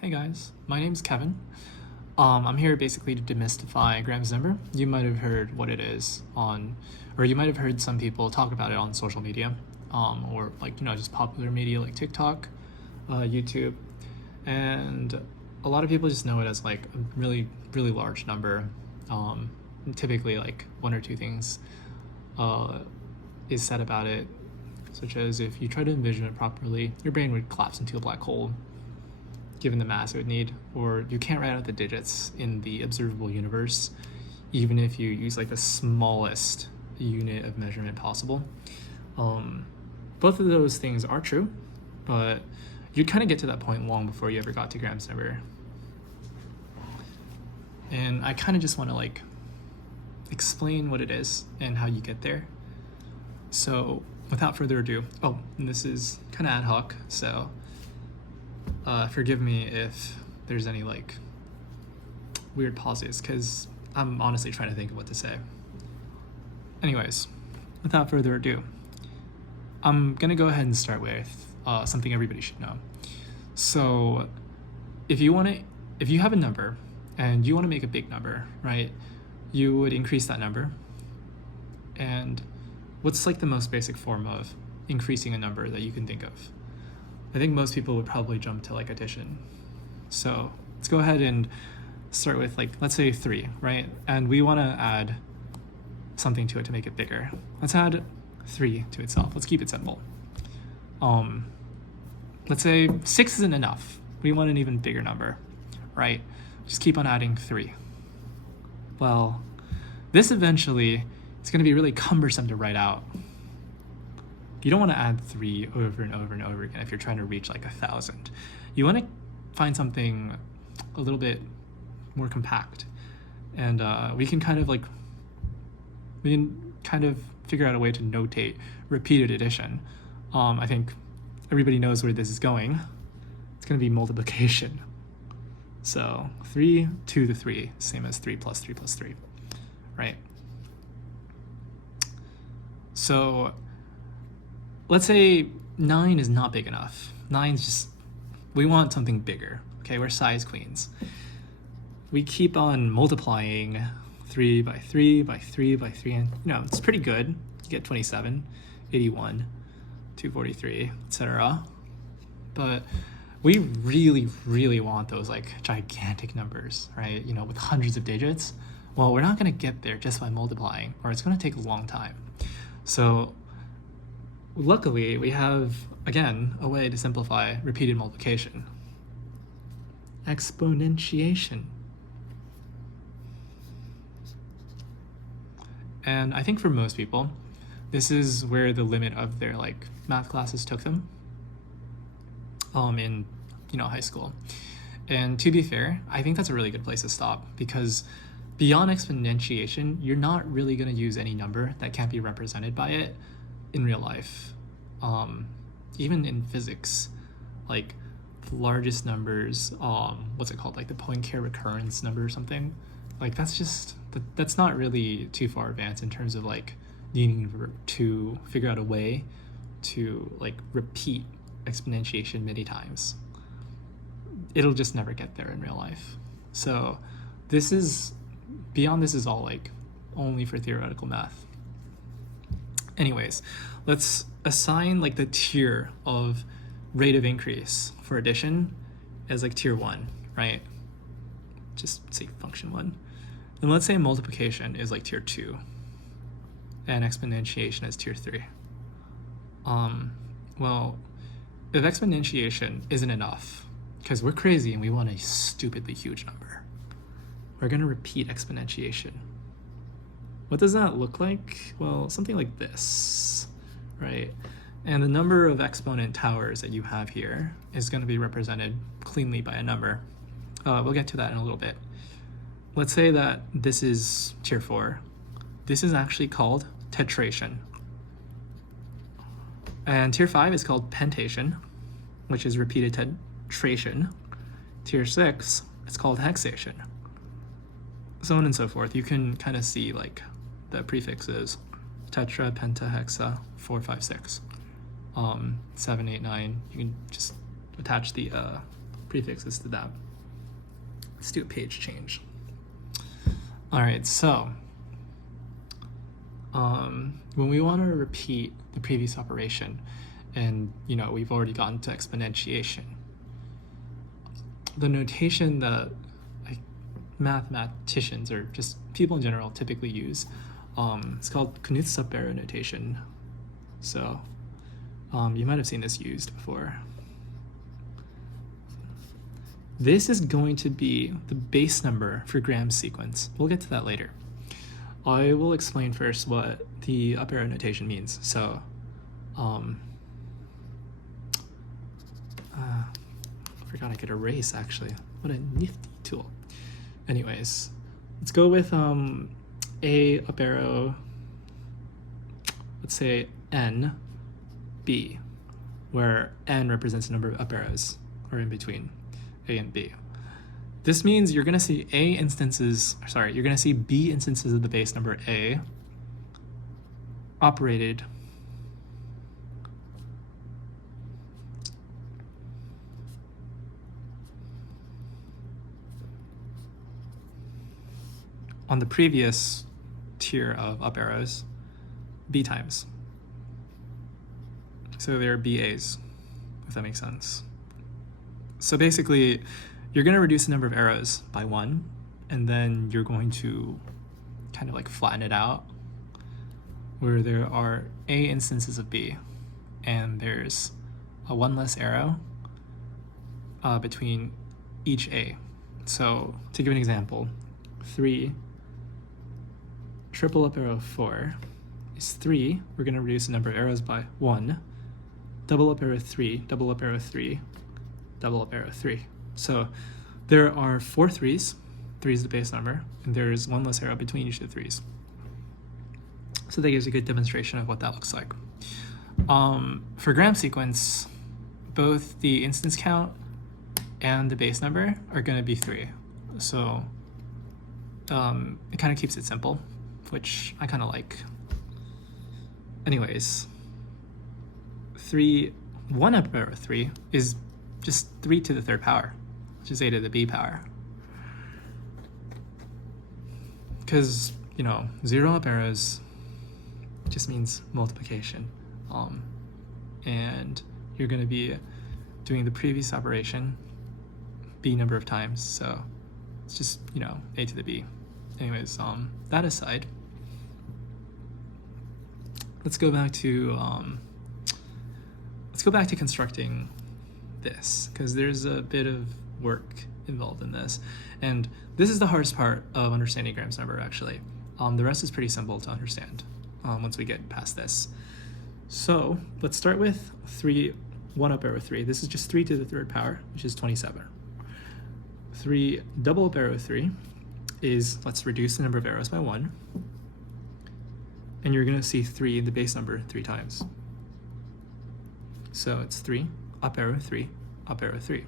Hey guys, my name's Kevin. I'm here basically to demystify Graham's number. You might have heard what it is or you might have heard some people talk about it on social media, or just popular media like TikTok, YouTube, and a lot of people just know it as like a really, really large number. Typically, like one or two things is said about it, such as if you try to envision it properly, your brain would collapse into a black hole given the mass it would need, or you can't write out the digits in the observable universe, even if you use like the smallest unit of measurement possible. Both of those things are true, but you'd kind of get to that point long before you ever got to Graham's number. And I kind of just want to like explain what it is and how you get there. So without further ado, and this is kind of ad hoc, so forgive me if there's any like weird pauses, because I'm honestly trying to think of what to say. Anyways, without further ado, I'm gonna go ahead and start with something everybody should know. So if you have a number and you want to make a big number, right, you would increase that number. And what's like the most basic form of increasing a number that you can think of? I think most people would probably jump to like addition. So let's go ahead and start with like, let's say 3, right? And we want to add something to it to make it bigger. Let's add 3 to itself. Let's keep it simple. Let's say 6 isn't enough. We want an even bigger number, right? Just keep on adding 3. Well, this eventually is going to be really cumbersome to write out. You don't want to add 3 over and over and over again if you're trying to reach like 1,000. You want to find something a little bit more compact. And we can kind of figure out a way to notate repeated addition. I think everybody knows where this is going. It's going to be multiplication. So 3 to the 3, same as 3 plus 3 plus 3, right? So let's say 9 is not big enough. 9's just, we want something bigger. Okay, we're size queens. We keep on multiplying 3 by 3 by 3 by 3, and it's pretty good. You get 27, 81, 243, etc. But we really, really want those like gigantic numbers, right? With hundreds of digits. Well, we're not going to get there just by multiplying, or it's going to take a long time. So luckily, we have, again, a way to simplify repeated multiplication. Exponentiation. And I think for most people, this is where the limit of their like math classes took them in high school. And to be fair, I think that's a really good place to stop, because beyond exponentiation, you're not really going to use any number that can't be represented by it in real life. Even in physics, like the largest numbers, what's it called, like the Poincare recurrence number or something, like that's not really too far advanced in terms of like needing to figure out a way to like repeat exponentiation many times. It'll just never get there in real life. So beyond this is all like only for theoretical math. Anyways, let's assign like the tier of rate of increase for addition as like tier 1, right? Just say function 1. And let's say multiplication is like tier 2 and exponentiation is tier 3. Well, if exponentiation isn't enough, because we're crazy and we want a stupidly huge number, we're going to repeat exponentiation. What does that look like? Well, something like this, right? And the number of exponent towers that you have here is going to be represented cleanly by a number. We'll get to that in a little bit. Let's say that this is tier 4. This is actually called tetration. And tier 5 is called pentation, which is repeated tetration. Tier 6, it's called hexation. So on and so forth. You can kind of see like the prefixes: tetra, penta, hexa, 4, 5, 6, 7, 8, 9. You can just attach the prefixes to that. Let's do a page change. All right, so when we want to repeat the previous operation, and we've already gotten to exponentiation, the notation that mathematicians or just people in general typically use, it's called Knuth's sub-arrow notation. So you might have seen this used before. This is going to be the base number for Graham's sequence. We'll get to that later. I will explain first what the up arrow notation means. So I forgot I could erase, actually. What a nifty tool. Anyways, let's go with a up arrow, let's say n, b, where n represents the number of up arrows, or in between a and b. This means you're going to see b instances of the base number a operated on the previous tier of up arrows b times. So they're BAs, if that makes sense. So basically, you're going to reduce the number of arrows by 1, and then you're going to kind of like flatten it out, where there are a instances of b, and there's a 1 less arrow between each a. So to give an example, 3 triple up arrow 4 is 3. We're going to reduce the number of arrows by 1. Double up arrow 3, double up arrow 3, double up arrow 3. So there are 4 3s. 3 is the base number, and there's 1 less arrow between each of the 3s. So that gives a good demonstration of what that looks like. For Graham's sequence, both the instance count and the base number are going to be 3. So it kind of keeps it simple, which I kind of like. Anyways, 1 up arrow 3 is just 3 to the 3rd power, which is a to the b power. Because, 0 up arrows just means multiplication. And you're going to be doing the previous operation b number of times, so it's just, a to the b. Anyways, that aside, let's go back to constructing this, because there's a bit of work involved in this, and this is the hardest part of understanding Graham's number, actually. The rest is pretty simple to understand once we get past this. So let's start with 1 up arrow 3. This is just 3 to the 3rd power, which is 27. 3 double up arrow 3 is, let's reduce the number of arrows by 1, and you're going to see 3 in the base number 3 times. So it's 3 up arrow 3 up arrow 3.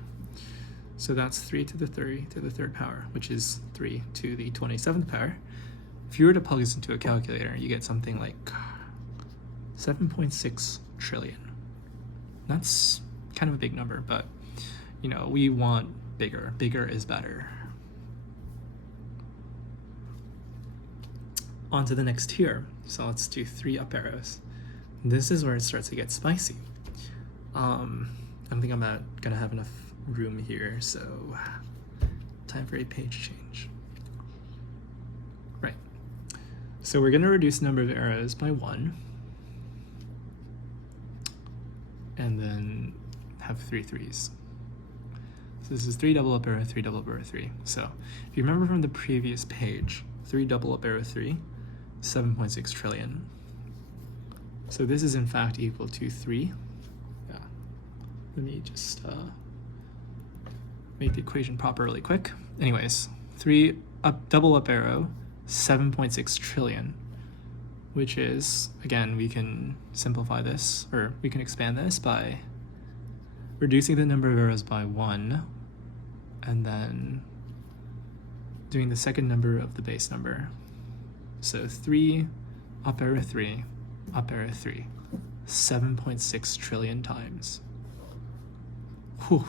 So that's 3 to the 3rd power, which is 3 to the 27th power. If you were to plug this into a calculator, you get something like 7.6 trillion. That's kind of a big number, but we want bigger. Bigger is better. On to the next tier. So let's do 3 up arrows. This is where it starts to get spicy. I don't think I'm gonna have enough room here, so time for a page change. Right. So we're gonna reduce the number of arrows by 1, and then have 3 3s. So this is 3 double up arrow 3 double up arrow 3. So if you remember from the previous page, 3 double up arrow 3, 7.6 trillion. So this is in fact equal to 3. Yeah. Let me just make the equation proper really quick. Anyways, 3 double up arrow 7.6 trillion, which is, again, we can simplify this, or we can expand this by reducing the number of arrows by 1, and then doing the second number of the base number. So 3 up arrow 3 up arrow 3, 7.6 trillion times. Whew.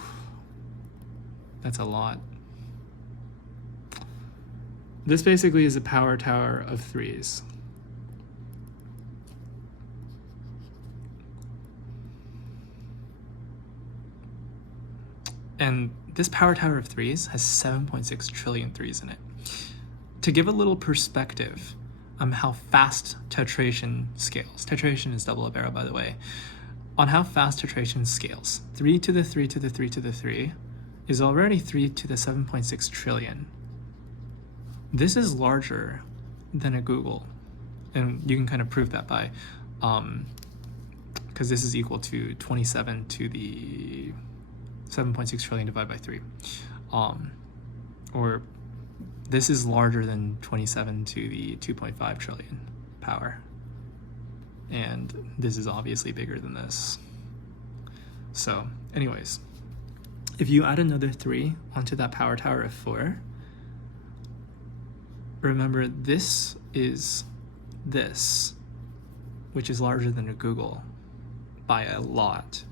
That's a lot. This basically is a power tower of 3s. And this power tower of 3s has 7.6 trillion 3s in it. To give a little perspective on how fast tetration scales, tetration is double up arrow, by the way, on how fast tetration scales, 3 to the 3 to the 3 to the 3 is already 3 to the 7.6 trillion. This is larger than a Google, and you can kind of prove that by, because this is equal to 27 to the 7.6 trillion divided by 3, or this is larger than 27 to the 2.5 trillion power, and this is obviously bigger than this. So anyways, if you add another 3 onto that power tower of 4, remember this is this, which is larger than a Google by a lot.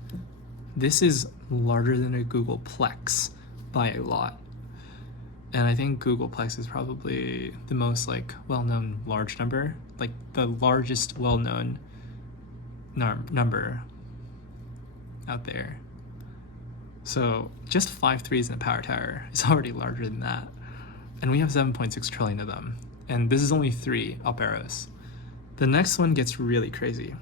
This is larger than a Googleplex by a lot. And I think Googleplex is probably the most like well-known large number, like the largest well-known number out there. So just 5 3s in a power tower is already larger than that. And we have 7.6 trillion of them. And this is only 3 up arrows. The next one gets really crazy.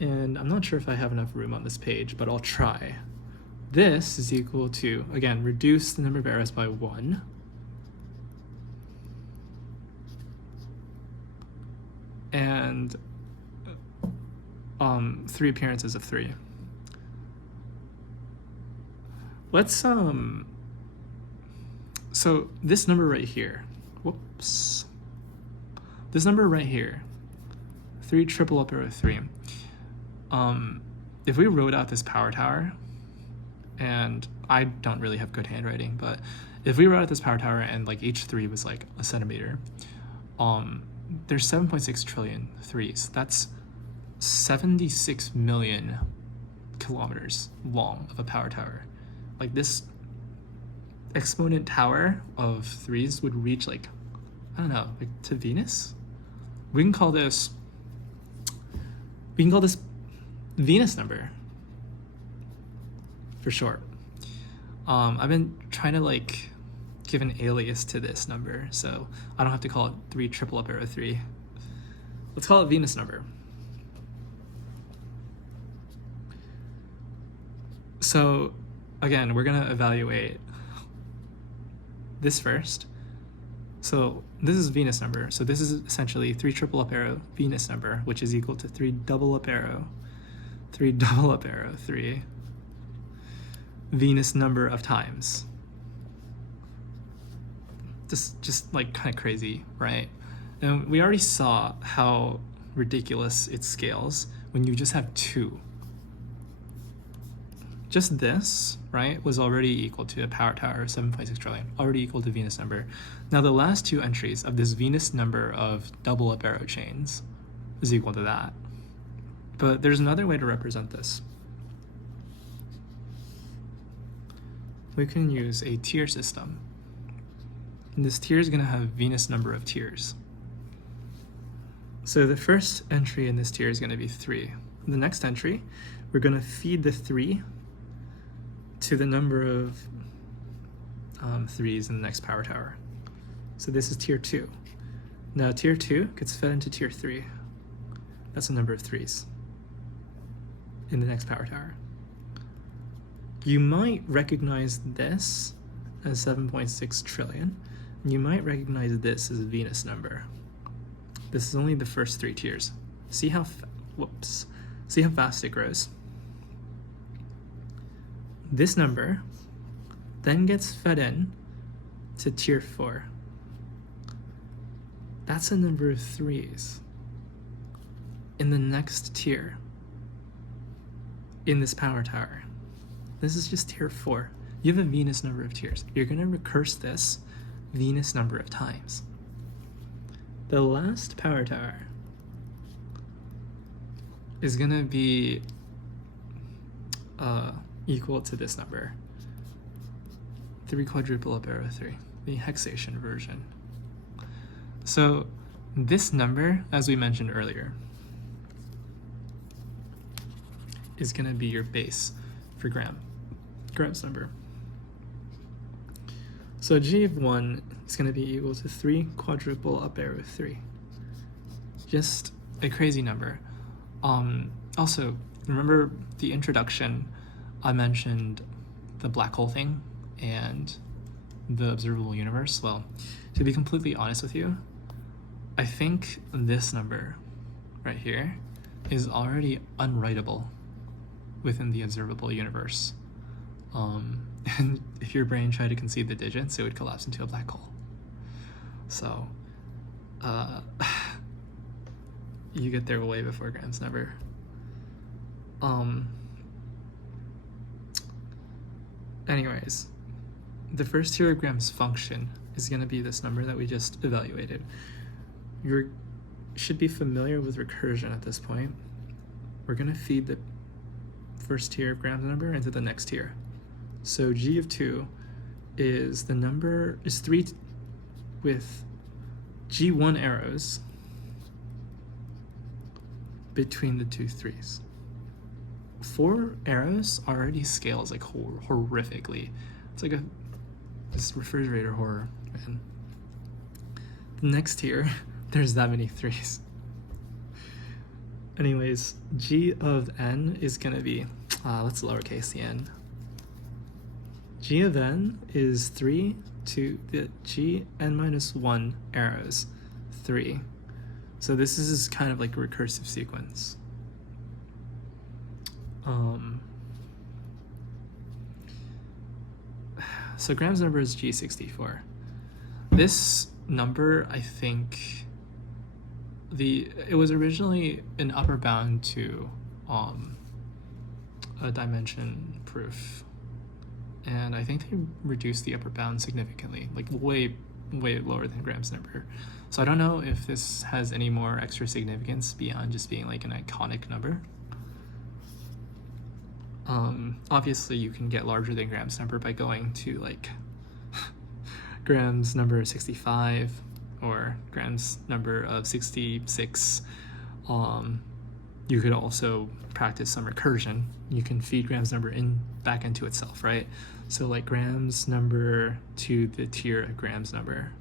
And I'm not sure if I have enough room on this page, but I'll try. This is equal to, again, reduce the number of arrows by 1. And 3 appearances of 3. Let's, so this number right here, whoops. This number right here, 3 triple up arrow 3. If we wrote out this power tower, and I don't really have good handwriting, but if we wrote out this power tower and like each 3 was like a centimeter, there's 7.6 trillion 3s. That's 76 million kilometers long of a power tower. Like this exponent tower of 3s would reach like, I don't know, like to Venus? We can call this Venus number for short. I've been trying to like give an alias to this number, so I don't have to call it 3 triple up arrow 3. Let's call it Venus number. So again, we're gonna evaluate this first. So this is Venus number. So this is essentially 3 triple up arrow Venus number, which is equal to 3 double up arrow, 3 double up arrow 3 Venus number of times. Just like kind of crazy, right? And we already saw how ridiculous it scales when you just have 2. Just this, right, was already equal to a power tower of 7.6 trillion, already equal to Venus number. Now the last 2 entries of this Venus number of double up arrow chains is equal to that. But there's another way to represent this. We can use a tier system. And this tier is going to have Venus number of tiers. So the first entry in this tier is going to be 3. The next entry, we're going to feed the 3 to the number of 3s in the next power tower. So this is tier 2. Now tier 2 gets fed into tier 3. That's the number of 3s in the next power tower. You might recognize this as 7.6 trillion. And you might recognize this as a Venus number. This is only the first 3 tiers. See how fast it grows. This number then gets fed in to tier 4. That's a number of 3s in the next tier in this power tower. This is just tier 4. You have a Venus number of tiers. You're going to recurse this Venus number of times. The last power tower is going to be equal to this number. 3 quadruple up arrow 3, the hexation version. So this number, as we mentioned earlier, is going to be your base for Graham's number. So g of 1 is going to be equal to 3 quadruple up arrow 3. Just a crazy number. Also, remember the introduction, I mentioned the black hole thing and the observable universe? Well, to be completely honest with you, I think this number right here is already unwritable within the observable universe. And if your brain tried to conceive the digits, it would collapse into a black hole. So, you get there way before Graham's number. Anyways, the first tier of Graham's function is going to be this number that we just evaluated. You should be familiar with recursion at this point. We're going to feed the first tier of Graham's number into the next tier. So g of 2 is 3 with g1 arrows between the two 3s. 4 arrows already scales like horrifically. It's like this refrigerator horror, man. The next tier, there's that many 3s. Anyways, g of n is gonna be, let's lowercase the n. G of n is 3 to the g n minus 1 arrows, 3. So this is kind of like a recursive sequence. So Graham's number is G64. This number, I think, it was originally an upper bound to a dimension proof, and I think they reduced the upper bound significantly, like way lower than Graham's number. So I don't know if this has any more extra significance beyond just being like an iconic number. Obviously you can get larger than Graham's number by going to like Graham's number 65 or Graham's number of 66. You could also practice some recursion. You can feed Graham's number back into itself, right? So like Graham's number to the tier of Graham's number.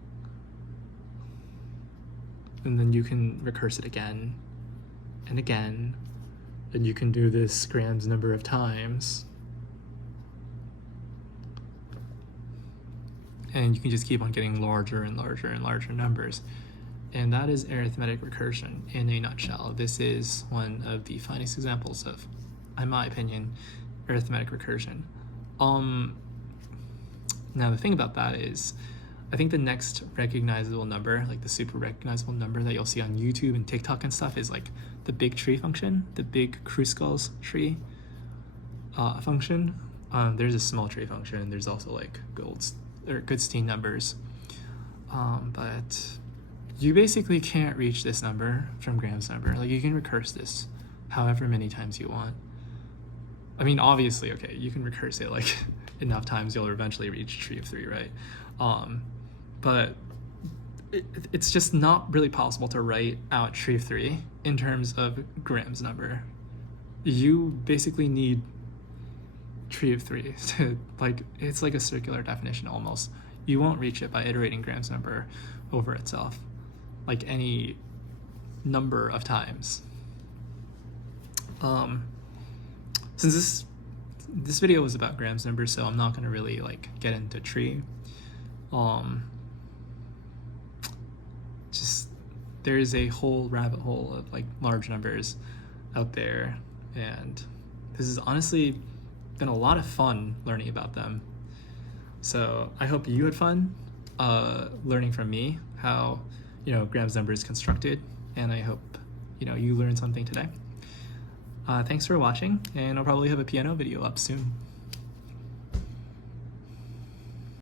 And then you can recurse it again and again. And you can do this Graham's number of times. And you can just keep on getting larger and larger and larger numbers. And that is arithmetic recursion in a nutshell. This is one of the finest examples of, in my opinion, arithmetic recursion. Now the thing about that is, I think the next recognizable number, like the super recognizable number that you'll see on YouTube and TikTok and stuff, is like the big tree function, the big Kruskal's tree function. There's a small tree function, and there's also like Goodstein numbers. But you basically can't reach this number from Graham's number. Like you can recurse this however many times you want. I mean, obviously, okay, you can recurse it like enough times, you'll eventually reach tree of 3, right? But it's just not really possible to write out tree of 3 in terms of Graham's number. You basically need tree of 3 to, like, it's like a circular definition almost. You won't reach it by iterating Graham's number over itself, like any number of times. Since this video was about Graham's number, so I'm not gonna really like get into tree. Just there's a whole rabbit hole of like large numbers out there, and this has honestly been a lot of fun learning about them. So I hope you had fun learning from me how Graham's number is constructed, and I hope you learned something today. Thanks for watching, and I'll probably have a piano video up soon.